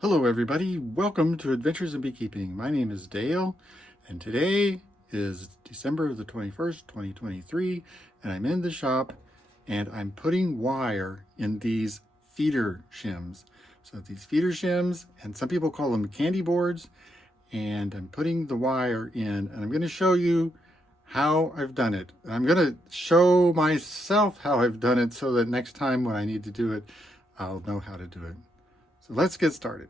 Hello everybody, welcome to Adventures in Beekeeping. My name is Dale and today is December the 21st, 2023, and I'm in the shop and I'm putting wire in these feeder shims. So these feeder shims, and some people call them candy boards, and I'm putting the wire in and I'm going to show you how I've done it. I'm going to show myself how I've done it so that next time when I need to do it, I'll know how to do it. So let's get started.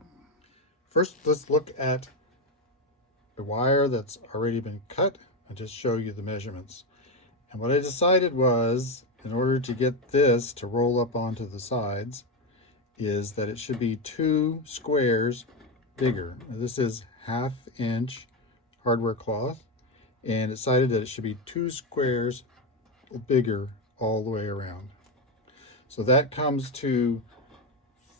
First, let's look at the wire that's already been cut. I'll just show you the measurements. And what I decided was, in order to get this to roll up onto the sides, is that it should be 2 squares bigger. Now, this is 1/2 inch hardware cloth, and it decided that it should be 2 squares bigger all the way around. So that comes to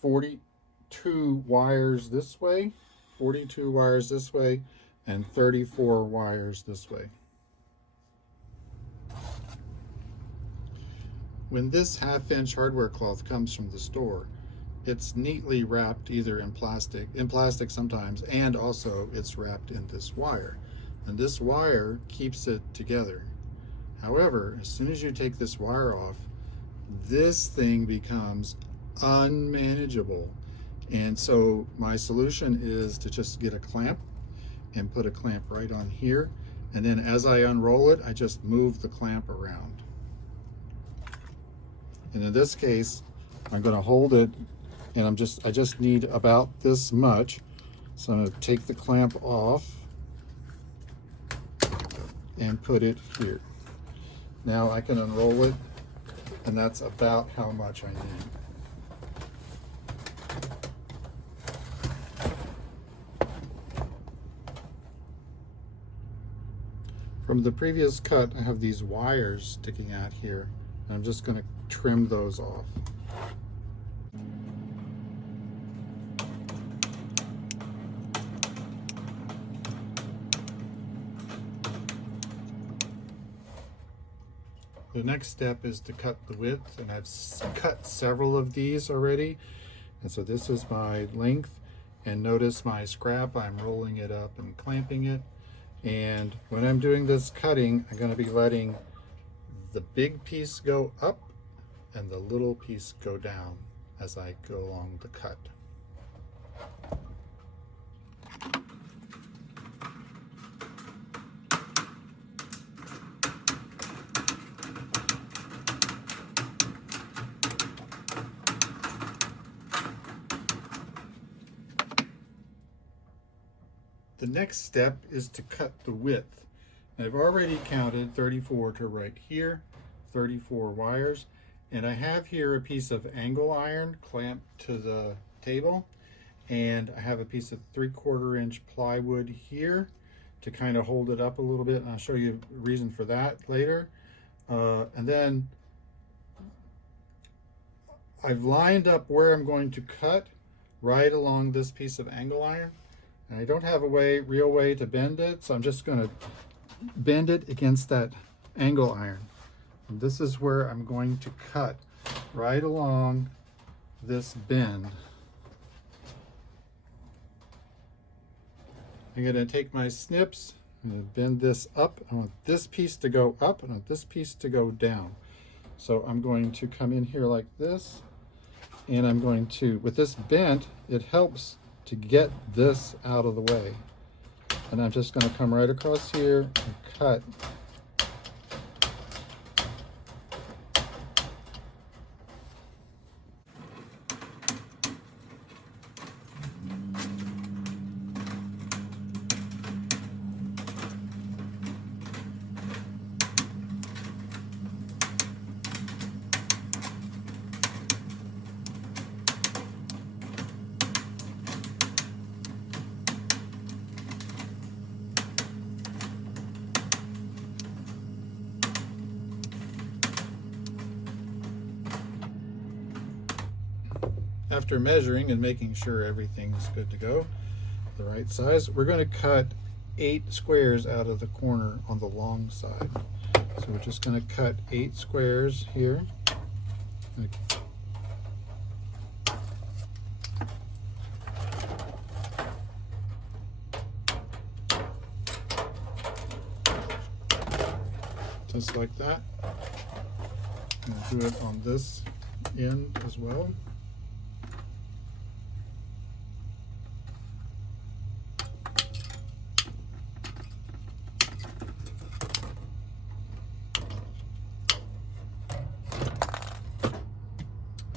42 wires this way, 42 wires this way, and 34 wires this way. When this 1/2 inch hardware cloth comes from the store, it's neatly wrapped either in plastic sometimes, and also it's wrapped in this wire. And this wire keeps it together. However, as soon as you take this wire off, this thing becomes unmanageable. And so my solution is to just get a clamp and put a clamp right on here. And then as I unroll it, I just move the clamp around. And in this case, I'm going to hold it, and I just need about this much. So I'm going to take the clamp off and put it here. Now I can unroll it, and that's about how much I need. From the previous cut, I have these wires sticking out here, and I'm just going to trim those off. The next step is to cut the width, and I've cut several of these already. And so this is my length, and notice my scrap, I'm rolling it up and clamping it. And when I'm doing this cutting, I'm going to be letting the big piece go up and the little piece go down as I go along the cut. The next step is to cut the width. I've already counted 34 to right here, 34 wires, and I have here a piece of angle iron clamped to the table, and I have a piece of 3/4 inch plywood here to kind of hold it up a little bit, and I'll show you the reason for that later. And then I've lined up where I'm going to cut right along this piece of angle iron. And I don't have a real way to bend it, so I'm just going to bend it against that angle iron. And this is where I'm going to cut right along this bend. I'm going to take my snips and bend this up. I want this piece to go up and I want this piece to go down. So I'm going to come in here like this, and I'm going to, with this bent, it helps to get this out of the way. And I'm just going to come right across here and cut. After measuring and making sure everything's good to go, the right size, we're going to cut 8 squares out of the corner on the long side. So we're just going to cut 8 squares here. just like that. I'm going to do it on this end as well.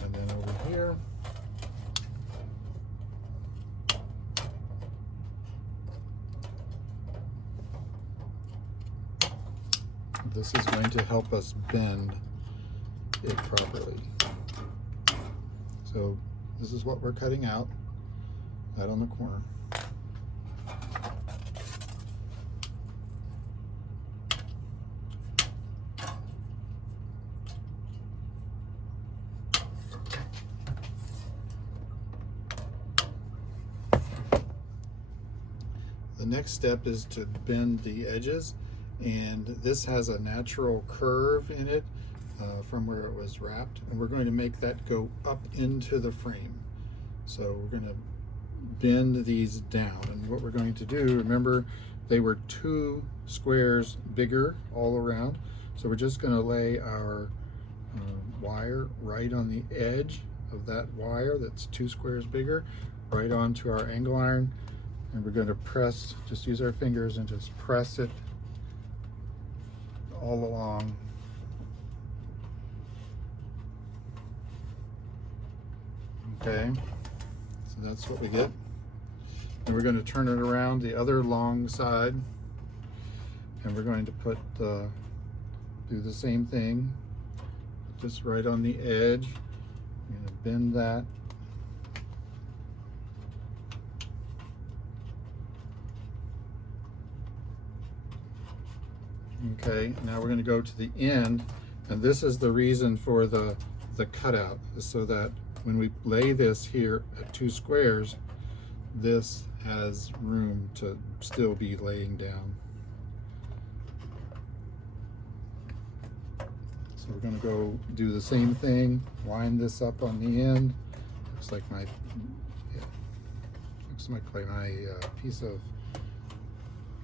And then over here, this is going to help us bend it properly. So this is what we're cutting out, right on the corner. The next step is to bend the edges, and this has a natural curve in it from where it was wrapped, and we're going to make that go up into the frame. So we're going to bend these down, and what we're going to do, remember they were 2 squares bigger all around, so we're just going to lay our wire right on the edge of that wire that's 2 squares bigger, right onto our angle iron, and we're going to press, just use our fingers and just press it all along. Okay, so that's what we get. And we're going to turn it around the other long side, and we're going to put do the same thing, just right on the edge. I'm going to bend that. Okay, now we're going to go to the end, and this is the reason for the cutout, so that when we lay this here at 2 squares, this has room to still be laying down. So we're going to go do the same thing, wind this up on the end. Looks like my piece of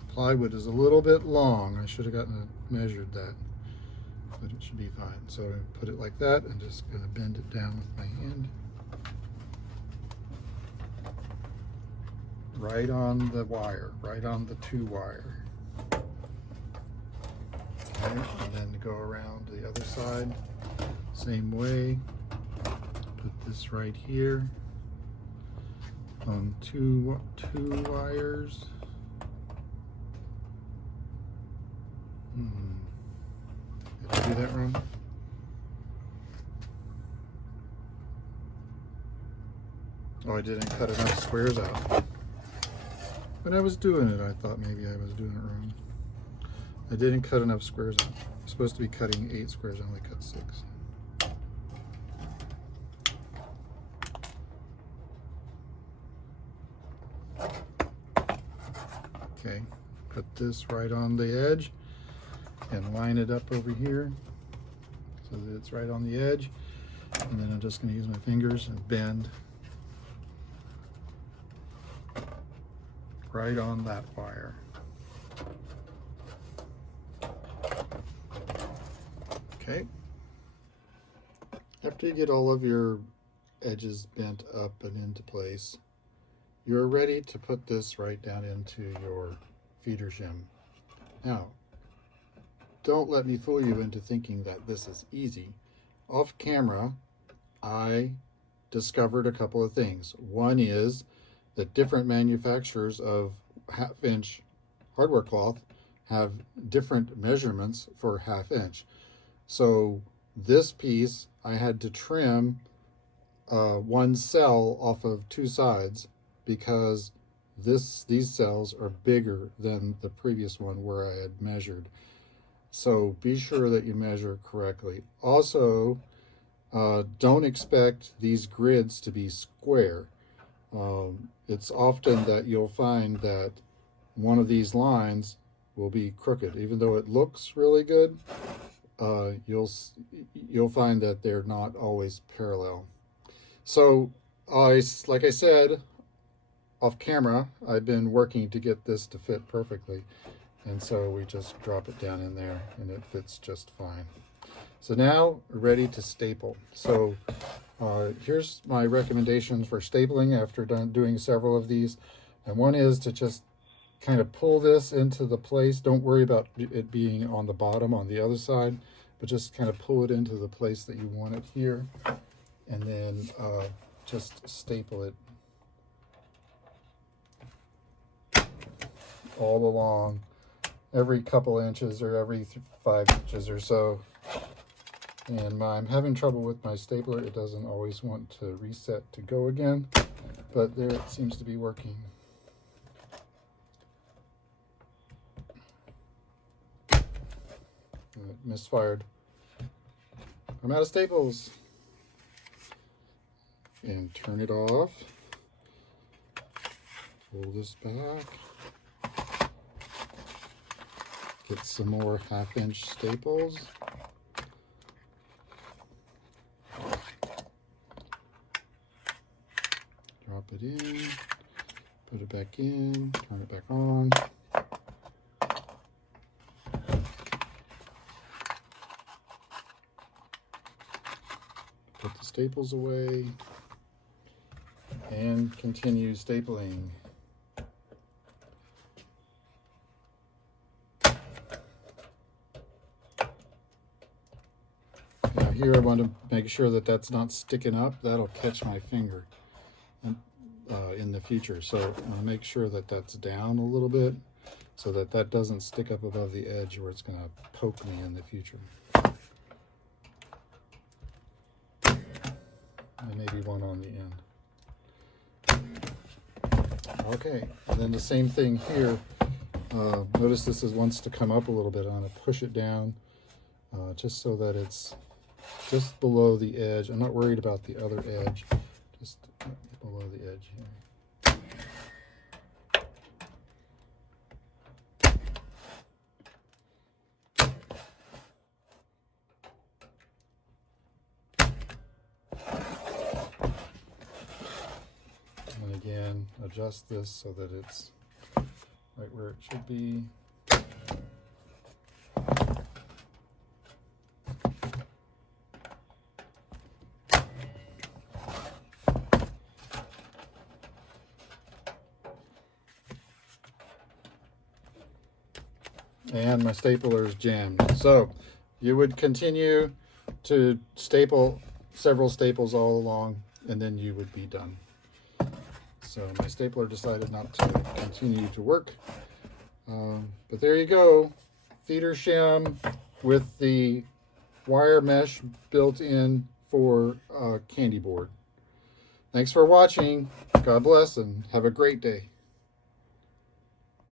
plywood is a little bit long. I should have measured that, but it should be fine. So I put it like that and just going to bend it down with my hand. Right on the wire, right on the 2 wire. Okay, and then go around to the other side, same way. Put this right here on two wires. Did I do that wrong? Oh, I didn't cut enough squares out. When I was doing it, I thought maybe I was doing it wrong. I didn't cut enough squares out. I'm supposed to be cutting 8 squares, I only cut 6. Okay, put this right on the edge and line it up over here so that it's right on the edge. And then I'm just going to use my fingers and bend right on that wire. Okay. After you get all of your edges bent up and into place, you're ready to put this right down into your feeder shim. Now, don't let me fool you into thinking that this is easy. Off camera, I discovered a couple of things. One is that different manufacturers of 1/2 inch hardware cloth have different measurements for 1/2 inch. So this piece, I had to trim 1 cell off of 2 sides because these cells are bigger than the previous one where I had measured. So be sure that you measure correctly. Also, don't expect these grids to be square. It's often that you'll find that one of these lines will be crooked. Even though it looks really good, you'll find that they're not always parallel. So like I said, off camera, I've been working to get this to fit perfectly. And so we just drop it down in there and it fits just fine. So now we're ready to staple. So here's my recommendations for stapling after doing several of these. And one is to just kind of pull this into the place. Don't worry about it being on the bottom on the other side, but just kind of pull it into the place that you want it here. And then just staple it all along, every couple inches or every 5 inches or so. And I'm having trouble with my stapler. It doesn't always want to reset to go again, but there it seems to be working. It misfired. I'm out of staples. And turn it off. Pull this back. Get some more 1/2-inch staples. Drop it in, put it back in, turn it back on. Put the staples away and continue stapling. Now here I want to make sure that that's not sticking up. That'll catch my finger in the future. So I'm going to make sure that that's down a little bit so that that doesn't stick up above the edge where it's going to poke me in the future. And maybe one on the end. Okay, and then the same thing here. Notice this wants to come up a little bit. I'm going to push it down just so that it's just below the edge. I'm not worried about the other edge, just below the edge here. And again, adjust this so that it's right where it should be. And my stapler is jammed. So you would continue to staple several staples all along, and then you would be done. So my stapler decided not to continue to work. But there you go. Feeder shim with the wire mesh built in for a candy board. Thanks for watching. God bless and have a great day.